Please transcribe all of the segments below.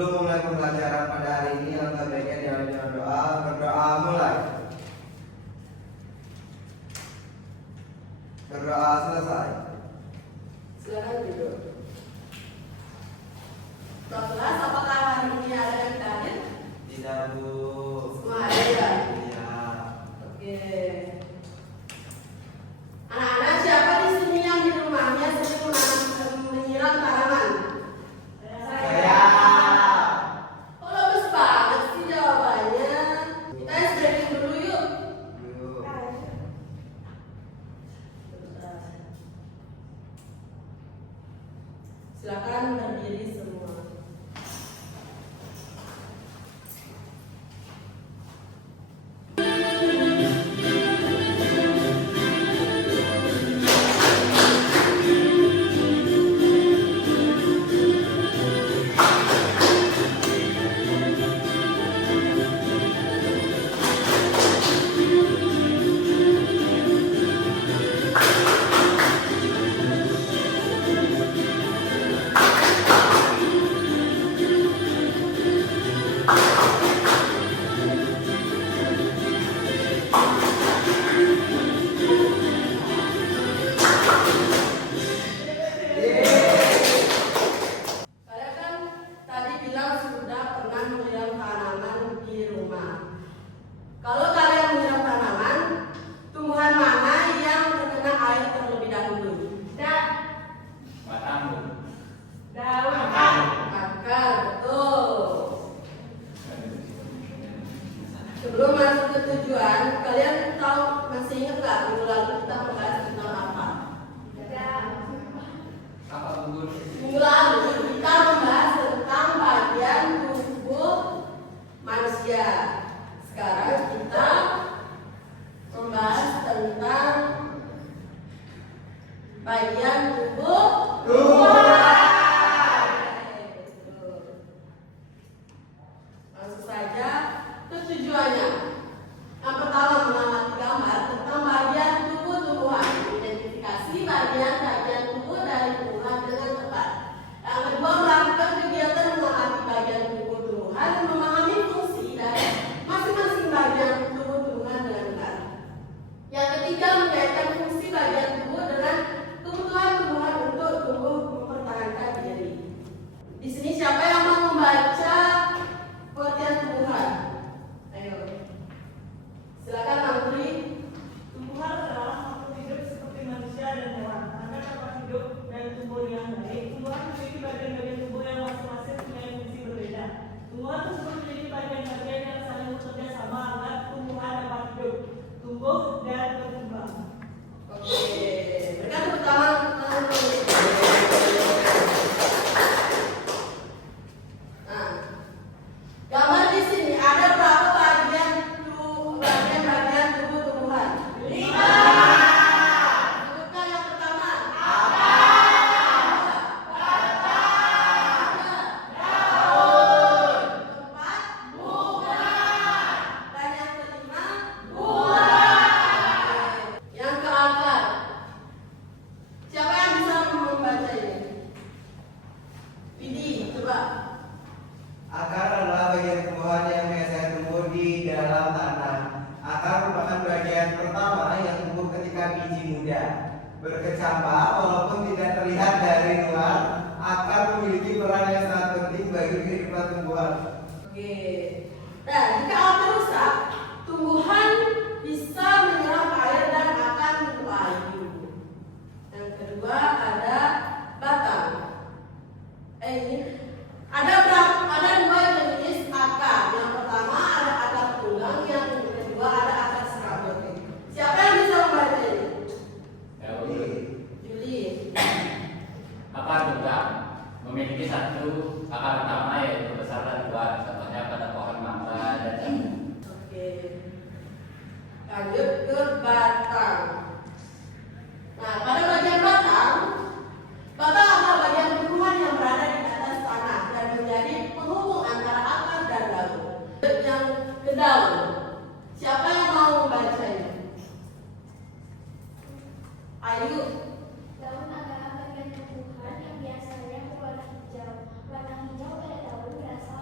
Sebelum memulai pembelajaran pada hari ini, alangkah baiknya diawali dengan doa. Berdoa mulai. Berdoa selesai. Silakan duduk. Prof. Kelas, apakah hari ini ada yang hadir? Tidak, Bu. Semua ada ya? Iya. Oke. Anak-anak, siapa di sini yang di rumahnya sering menyiram tanaman? Saya. Oh, bagus banget sih jawabannya. Kita stretching dulu yuk. Yuk. Silakan berdiri semua. Kalian kan tadi bilang sudah pernah menyiram tanaman di rumah. Kalau kalian menyiram tanaman, tumbuhan mana yang terkena air terlebih dahulu? Batang, Bu. Daun. Akar, betul. Sebelum masuk ke tujuan, kalian masih ingat nggak minggu lalu kita membahas tentang apa? Apa, Bu? Minggu lalu kita membahas tentang bagian tubuh manusia. Sekarang kita membahas tentang bagian tubuh tumbuhan. Langsung saja ke tujuannya. Yang pertama, mengamati gambar tentang bagian tubuh tumbuhan, identifikasi bagian-bagian tubuh dari tumbuhan dengan tepat. Yang kedua, melakukan kegiatan mengamati bagian tubuh tumbuhan dan memahami fungsi dari masing-masing bagian tubuh tumbuhan dengan benar. Yang ketiga, mengaitkan fungsi bagian tubuh dengan kebutuhan tumbuhan untuk tumbuh mempertahankan diri. Di sini siapa yang mau membaca pengertian tumbuhan? Ayo. Silakan Bang Tri. Tumbuhan adalah makhluk hidup seperti manusia dan hewan. Agar dapat hidup dan tumbuh dengan baik, tumbuhan memiliki bagian-bagian tubuh yang masing-masing punya fungsi berbeda. Tumbuhan tersebut memiliki bagian-bagian yang saling bekerja sama agar tumbuhan dapat hidup, tumbuh, dan berkembang. Oke. Berikan tepuk tangan Bang Tri. Nah, gambar di sini ada berapa bagian-bagian tubuh tumbuhan? 5. Sebutkan yang pertama. Keempat. Dan yang kelima. Yang ke akar. Siapa yang bisa membaca ini? Widi, coba. Akar adalah bagian tumbuhan yang biasanya tumbuh di dalam tanah. Akar merupakan bagian pertama yang tumbuh ketika biji muda. Berkecambah walaupun tidak terlihat dari luar, akar memiliki peran yang sangat penting bagi kehidupan tumbuhan. Oke. Nah, jika akar rusak, tumbuhan bisa menyerap air dan akan layu. Yang kedua ada batang. Ini ada dua jenis akar. Yang pertama ada akar tunggang, yang kedua ada akar serabut. Siapa yang bisa membaca ini? Ya, Bu. Juli. Akar tunggang memiliki satu akar utama yaitu besar dan kuat, contohnya pada pohon mangga dan jambu. Oke. Lanjut ke batang. Nah, pada bagian batang adalah bagian tumbuhan yang berada di atas tanah dan menjadi penghubung antara akar dan daun. Yang ke daun. Siapa yang mau membacanya? Ayu. Daun adalah bagian tumbuhan yang biasanya berwarna hijau. Warna hijau pada daun berasal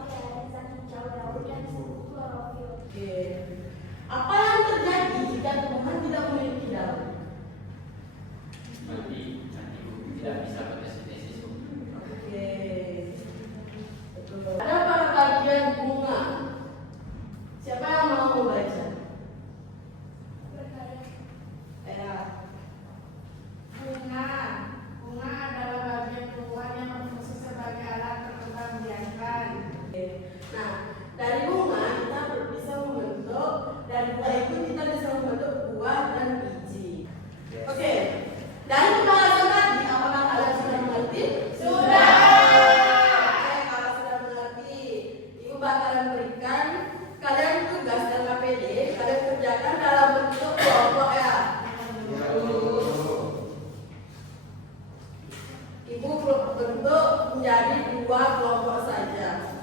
2 kelompok saja.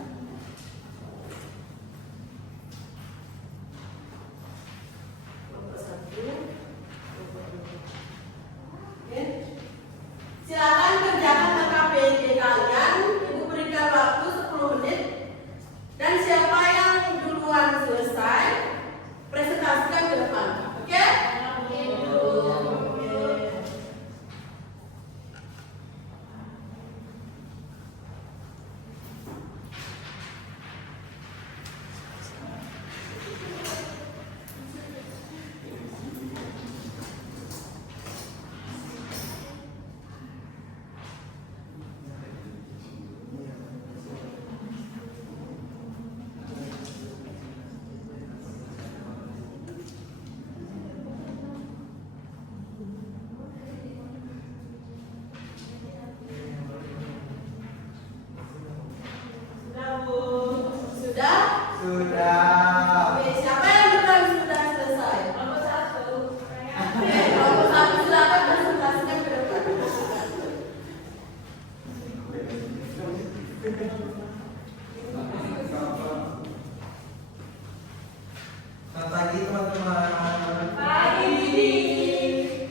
Kelompok 1, kelompok 2. Oke. Silakan kerjakan KPD kalian. Ibu berikan waktu 10 menit. Dan siapa yang duluan selesai, presentasikan ke depan. Oke? Sudah, Bu. Sudah? Sudah. Oke, siapa yang duluan sudah selesai? Nomor 1. Oke, kelompok 1 silakan presentasikan ke depan. Selamat pagi teman-teman. Pagi, Didi.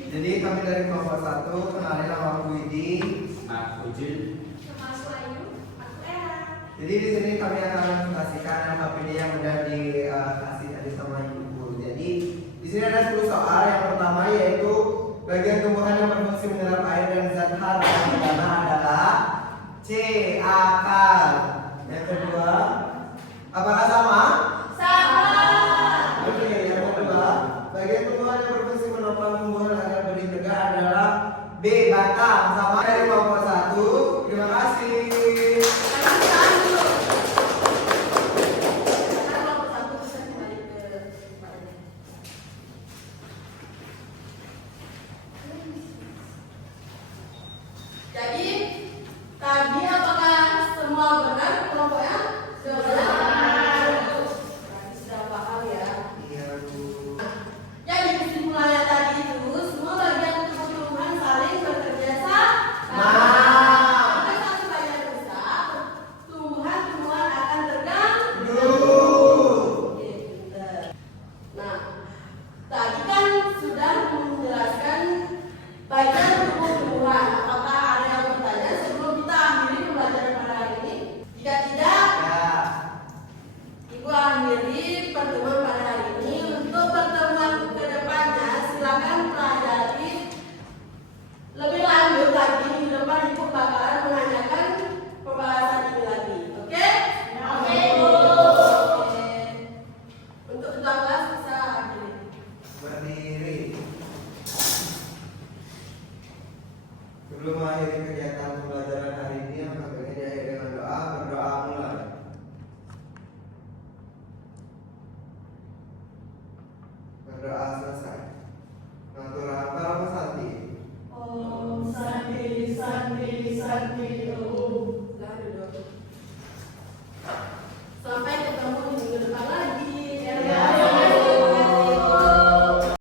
Jadi kami dari kelompok 1, kenalin nama aku Widi. Mak Ujil. Jadi di sini kami akan presentasikan KPD yang udah dikasih tadi sama ibu. Jadi di sini ada 10 soal. Yang pertama yaitu bagian tumbuhan yang berfungsi menyerap air dan zat hara. Yang pertama adalah C. Akar. Yang kedua, apakah sama? Oke, yang kedua, bagian tumbuhan yang berfungsi menopang tumbuhan agar berdiri tegak adalah B. Batang. Sama dari kelompok 1. Terima kasih. Jadi tadi apakah semua benar kelompoknya? Sudah benar? Berarti sudah paham ya. Iya, Bu. Jadi kesimpulannya tadi itu semua bagian tubuh tumbuhan saling bekerja sama. Jika satu bagian rusak, tumbuhan akan terganggu. Oke, pintar. Nah, tadi kan sudah menjelaskan bagian tubuh tumbuhan. Apakah ada yang bertanya sebelum kita akhiri pembelajaran pada hari ini? Jika tidak, Ya. Ibu akhiri pertemuan pada hari ini. Untuk pertemuan kedepannya silakan pelajari lebih lanjut lagi. Di depan Ibu bakalan menanyakan pembahasan ini lagi. Oke? Oke, Bu. Oke. Untuk ketua kelas bisa akhiri. Berdiri. Sebelum mengakhiri kegiatan pembelajaran hari ini, maka baiknya diakhiri dengan doa. Berdoa mulai. Berdoa selesai. Naturalan para pesanti. Om Santi, Santi, Santi, Om. Silahkan duduk. Sampai